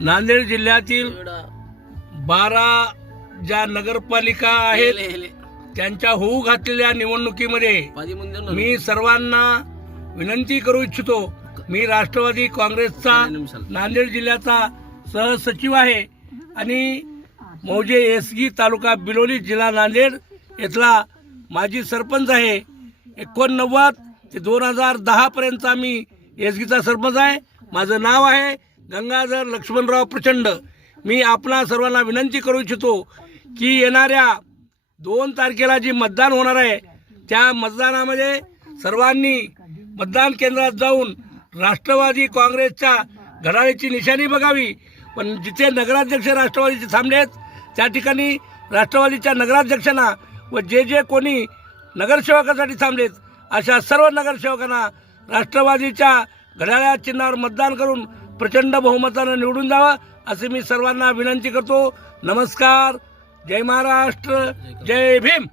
नांदेड जिल्ह्यातील 12 ज्या नगरपालिका आहेत त्यांच्या होऊ घातलेल्या निवडणुकीमध्ये मी सर्वांना विनंती करू इच्छितो. मी राष्ट्रवादी काँग्रेसचा नांदेड जिल्ह्याचा सहसचिव आहे आणि मौजे येसगी तालुका बिलोली जिल्हा नांदेड येथला माजी सरपंच आहे. 89 ते 2010 पर्यंत मी येसगीचा सरपंच आहे. माझं नाव आहे गंगाधर लक्ष्मणराव प्रचंड. मी आपणा सर्वांना विनंती करू इच्छितो की येणाऱ्या 2 तारखेला जी मतदान होणार आहे त्या मतदानामध्ये सर्वांनी मतदान केंद्रात जाऊन राष्ट्रवादी काँग्रेसच्या घड्याळीची निशाणी बघावी. पण जिथे नगराध्यक्ष राष्ट्रवादीचे थांबलेत त्या ठिकाणी राष्ट्रवादीच्या नगराध्यक्षांना व जे कोणी नगरसेवकासाठी थांबलेत अशा सर्व नगरसेवकांना राष्ट्रवादीच्या घड्याळ्या चिन्हावर मतदान करून प्रचंड बहुमतानं निवडून द्यावं असे मी सर्वांना विनंती करतो. नमस्कार. जय महाराष्ट्र. जय भीम.